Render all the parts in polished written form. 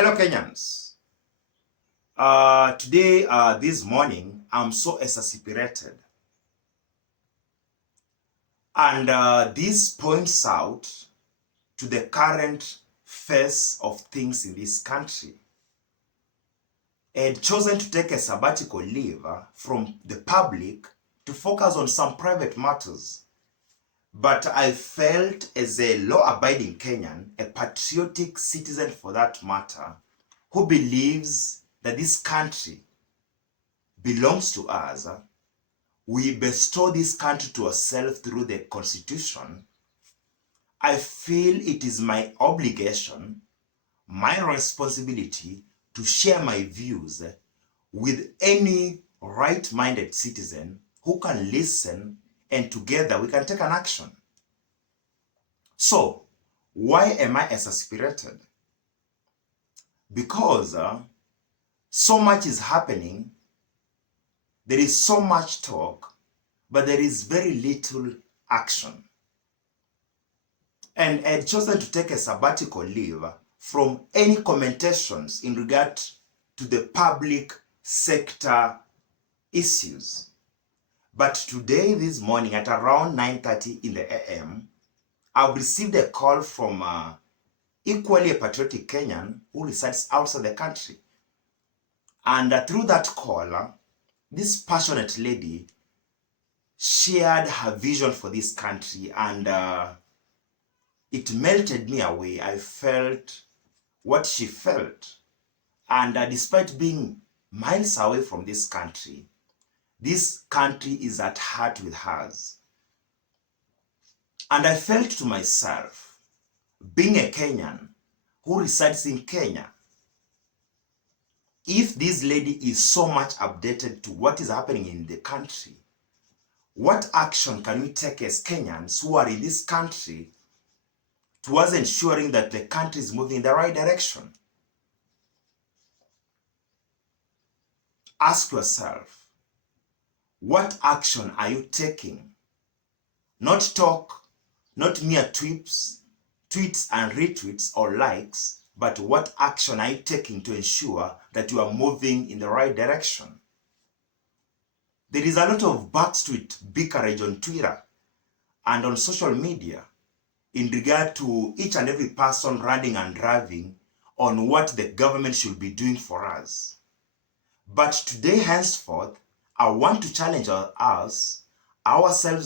Hello, Kenyans. Today, this morning, I'm so exasperated. And this points out to the current phase of things in this country. I had chosen to take a sabbatical leave from the public to focus on some private matters. But I felt as a law-abiding Kenyan, a patriotic citizen for that matter, who believes that this country belongs to us, we bestow this country to ourselves through the Constitution. I feel it is my obligation, my responsibility to share my views with any right-minded citizen who can listen, and together we can take an action. So, why am I exasperated? Because so much is happening, there is so much talk, but there is very little action. And I had chosen to take a sabbatical leave from any commentations in regard to the public sector issues. But today, this morning, at around 9:30 in the AM, I've received a call from equally a patriotic Kenyan who resides outside the country. And through that call, this passionate lady shared her vision for this country, and it melted me away. I felt what she felt. And despite being miles away from this country is at heart with hers. And I felt to myself, being a Kenyan who resides in Kenya, if this lady is so much updated to what is happening in the country, what action can we take as Kenyans who are in this country towards ensuring that the country is moving in the right direction? Ask yourself, what action are you taking? Not talk, not mere tweets and retweets or likes, but what action are you taking to ensure that you are moving in the right direction? There is a lot of backstreet bickerage on Twitter and on social media in regard to each and every person ranting and raving on what the government should be doing for us. But today, henceforth, I want to challenge ourselves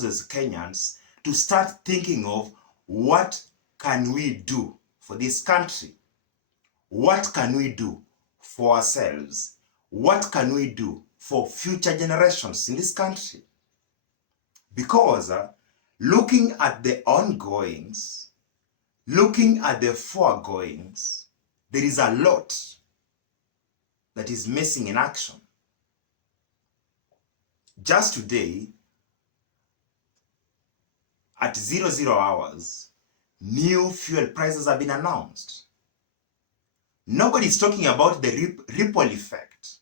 as Kenyans, to start thinking of what can we do for this country? What can we do for ourselves? What can we do for future generations in this country? Because looking at the ongoings, looking at the foregoings, there is a lot that is missing in action. Just today, at 00 hours, new fuel prices have been announced. Nobody's talking about the ripple effect,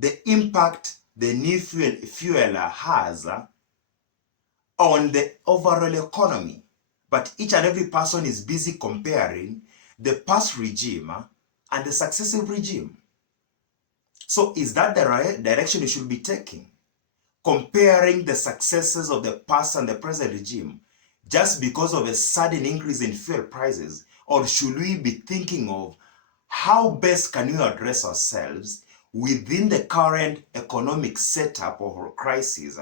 the impact the new fuel has on the overall economy. But each and every person is busy comparing the past regime and the successive regime. So is that the right direction you should be taking? Comparing the successes of the past and the present regime just because of a sudden increase in fuel prices? Or should we be thinking of how best can we address ourselves within the current economic setup of crisis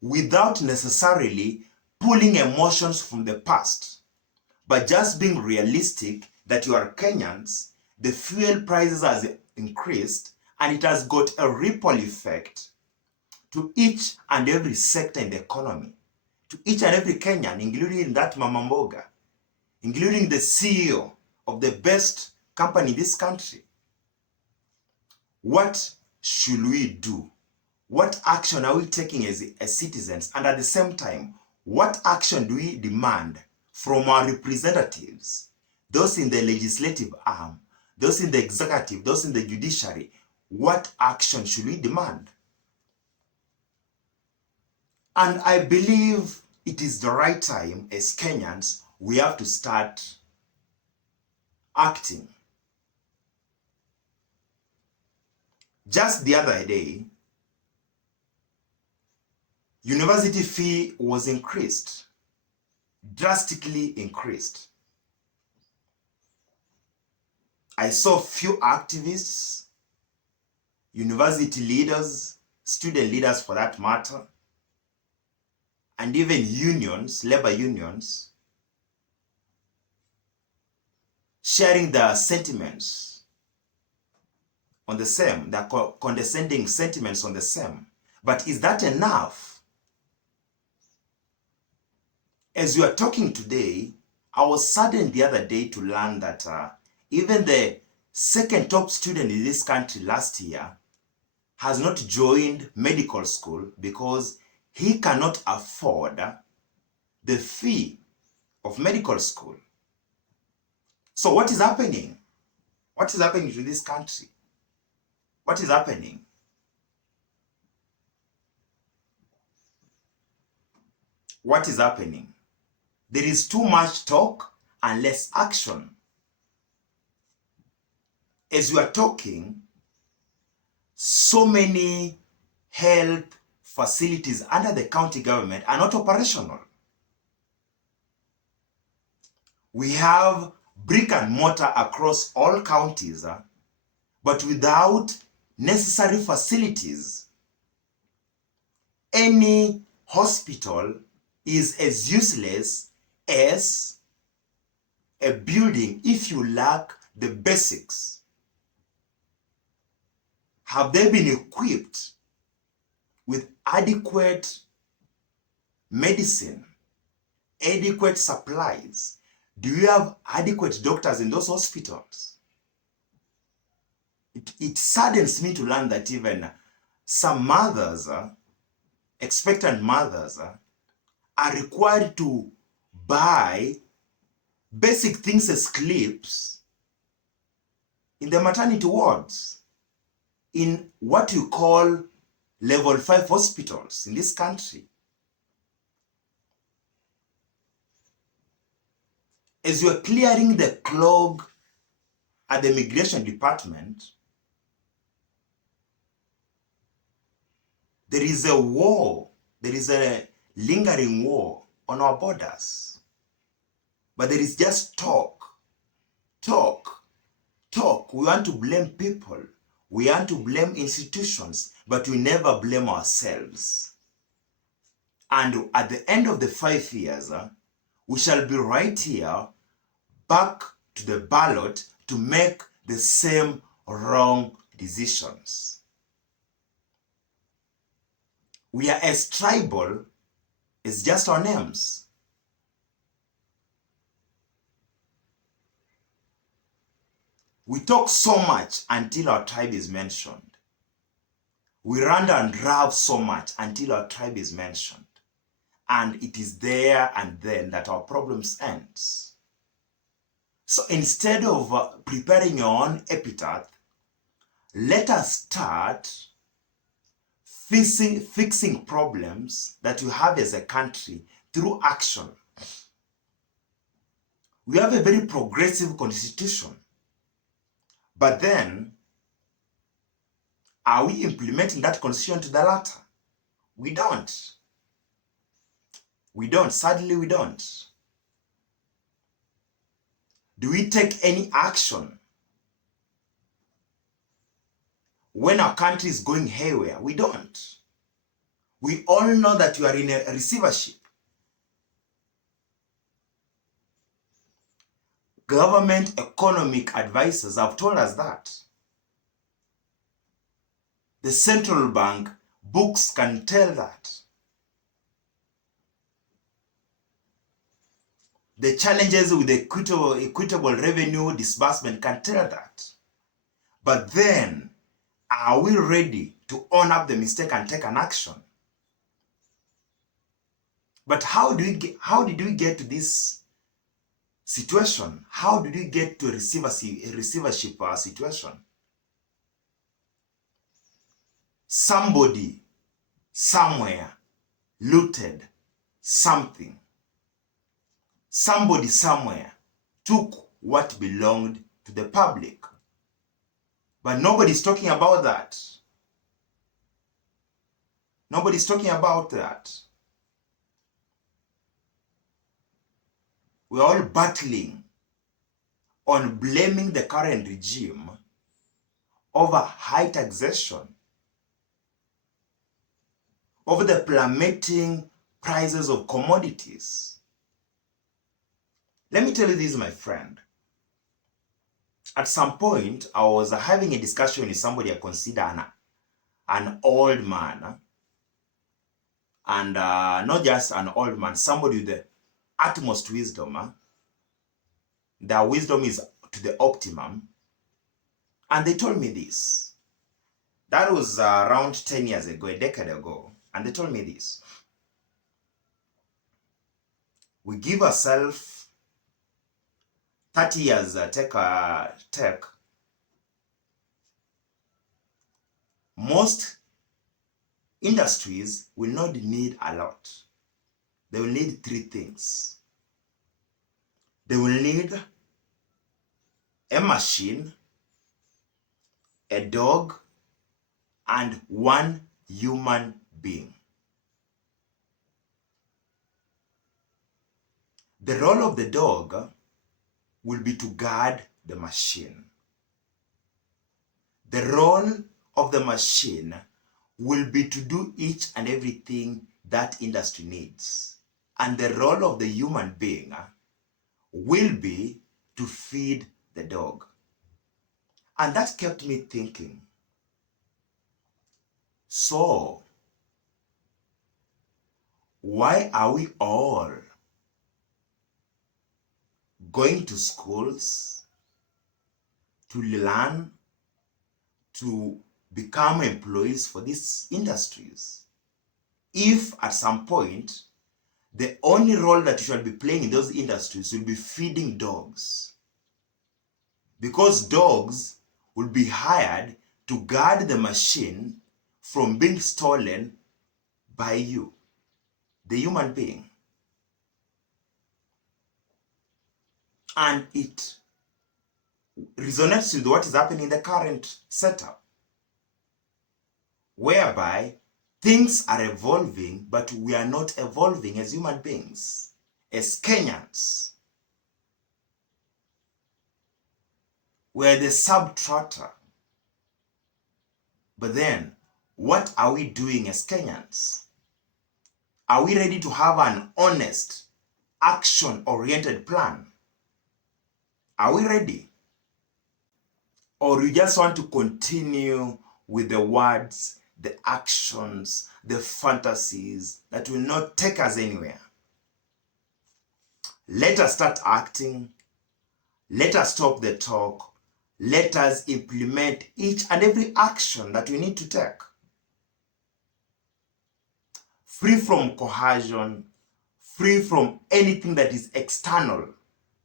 without necessarily pulling emotions from the past, but just being realistic that you are Kenyans, the fuel prices has increased and it has got a ripple effect to each and every sector in the economy, to each and every Kenyan, including that Mama Mboga, including the CEO of the best company in this country. What should we do? What action are we taking as citizens? And at the same time, what action do we demand from our representatives, those in the legislative arm, those in the executive, those in the judiciary? What action should we demand? And I believe it is the right time as Kenyans, we have to start acting. Just the other day, university fee was increased, drastically increased. I saw few activists, university leaders, student leaders for that matter, and even unions, labor unions, sharing their sentiments on the same, their condescending sentiments on the same. But is that enough? As we are talking today, I was saddened the other day to learn that even the second top student in this country last year has not joined medical school because he cannot afford the fee of medical school. So what is happening? What is happening to this country? What is happening? What is happening? There is too much talk and less action. As we are talking, so many health facilities under the county government are not operational. We have brick and mortar across all counties, but without necessary facilities. Any hospital is as useless as a building if you lack the basics. Have they been equipped with adequate medicine, adequate supplies? Do you have adequate doctors in those hospitals? It saddens me to learn that even some mothers, expectant mothers, are required to buy basic things as clips in the maternity wards, in what you call level 5 hospitals in this country. As you are clearing the clog at the immigration department, there is a war, there is a lingering war on our borders. But there is just talk. We want to blame people. We want to blame institutions, but we never blame ourselves. And at the end of the 5 years, we shall be right here back to the ballot to make the same wrong decisions. We are as tribal as just our names. We talk so much until our tribe is mentioned. We run and rave so much until our tribe is mentioned. And it is there and then that our problems ends. So instead of preparing your own epitaph, let us start fixing problems that we have as a country through action. We have a very progressive constitution. But then, are we implementing that constitution to the letter? We don't. We don't. Sadly, we don't. Do we take any action when our country is going haywire? We don't. We all know that you are in a receivership. Government economic advisors have told us that. The central bank books can tell that. The challenges with equitable revenue disbursement can tell that. But then, are we ready to own up the mistake and take an action? But how did we get to this situation? How did we get to a receivership situation? Somebody, somewhere, looted something. Somebody, somewhere, took what belonged to the public. But nobody's talking about that. Nobody's talking about that. We're all battling on blaming the current regime over high taxation, over the plummeting prices of commodities. Let me tell you this, my friend. At some point, I was having a discussion with somebody I consider an old man, and not just an old man, somebody with the utmost wisdom. Their wisdom is to the optimum. And they told me this. That was around 10 years ago, a decade ago. And they told me this. We give ourselves 30 years tech. Most industries will not need a lot. They will need 3 things. They will need a machine, a dog, and 1 human being. The role of the dog will be to guard the machine. The role of the machine will be to do each and everything that industry needs. And the role of the human being will be to feed the dog. And that kept me thinking. So, why are we all going to schools to learn to become employees for these industries, if at some point the only role that you shall be playing in those industries will be feeding dogs? Because dogs will be hired to guard the machine from being stolen by you, the human being. And it resonates with what is happening in the current setup, whereby things are evolving, but we are not evolving as human beings, as Kenyans. We're the substrata. But then, what are we doing as Kenyans? Are we ready to have an honest, action-oriented plan? Are we ready? Or you just want to continue with the words, the actions, the fantasies that will not take us anywhere? Let us start acting. Let us stop the talk. Let us implement each and every action that we need to take. Free from coercion, free from anything that is external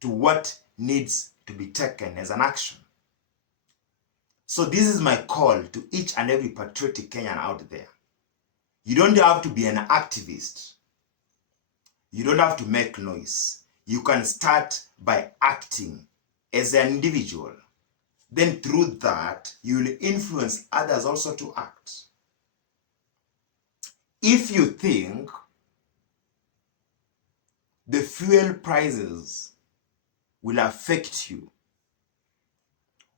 to what needs to be taken as an action. So this is my call to each and every patriotic Kenyan out there. You don't have to be an activist. You don't have to make noise. You can start by acting as an individual. Then through that, you will influence others also to act. If you think the fuel prices will affect you,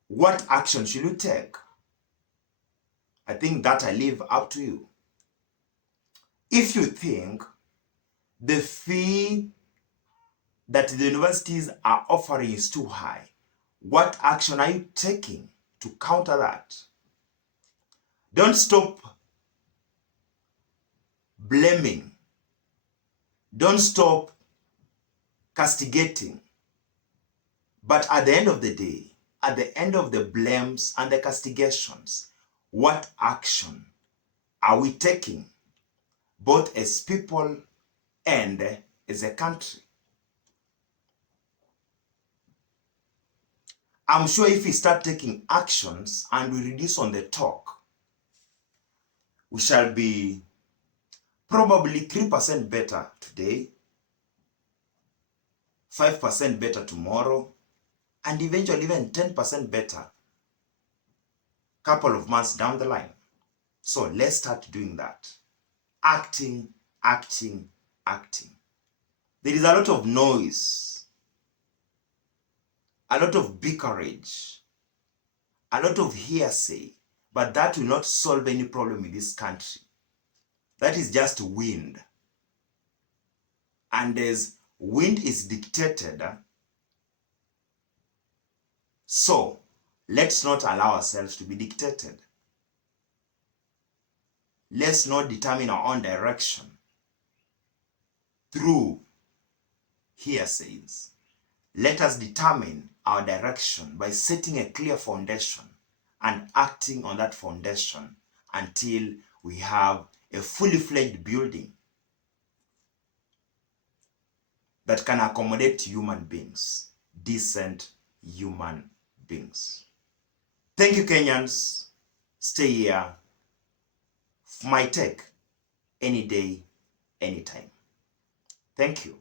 what action should you take? I think that I leave up to you. If you think the fee that the universities are offering is too high, what action are you taking to counter that? Don't stop blaming. Don't stop castigating. But at the end of the day, at the end of the blames and the castigations, what action are we taking, both as people and as a country? I'm sure if we start taking actions and we reduce on the talk, we shall be probably 3% better today, 5% better tomorrow, and eventually even 10% better couple of months down the line. So let's start doing that. Acting, acting, acting. There is a lot of noise, a lot of bickerage, a lot of hearsay, but that will not solve any problem in this country. That is just wind. And as wind is dictated, so let's not allow ourselves to be dictated. Let's not determine our own direction through hearsays. Let us determine our direction by setting a clear foundation and acting on that foundation until we have a fully fledged building that can accommodate human beings, decent human beings. Thank you, Kenyans. Stay here for my take any day, anytime. Thank you.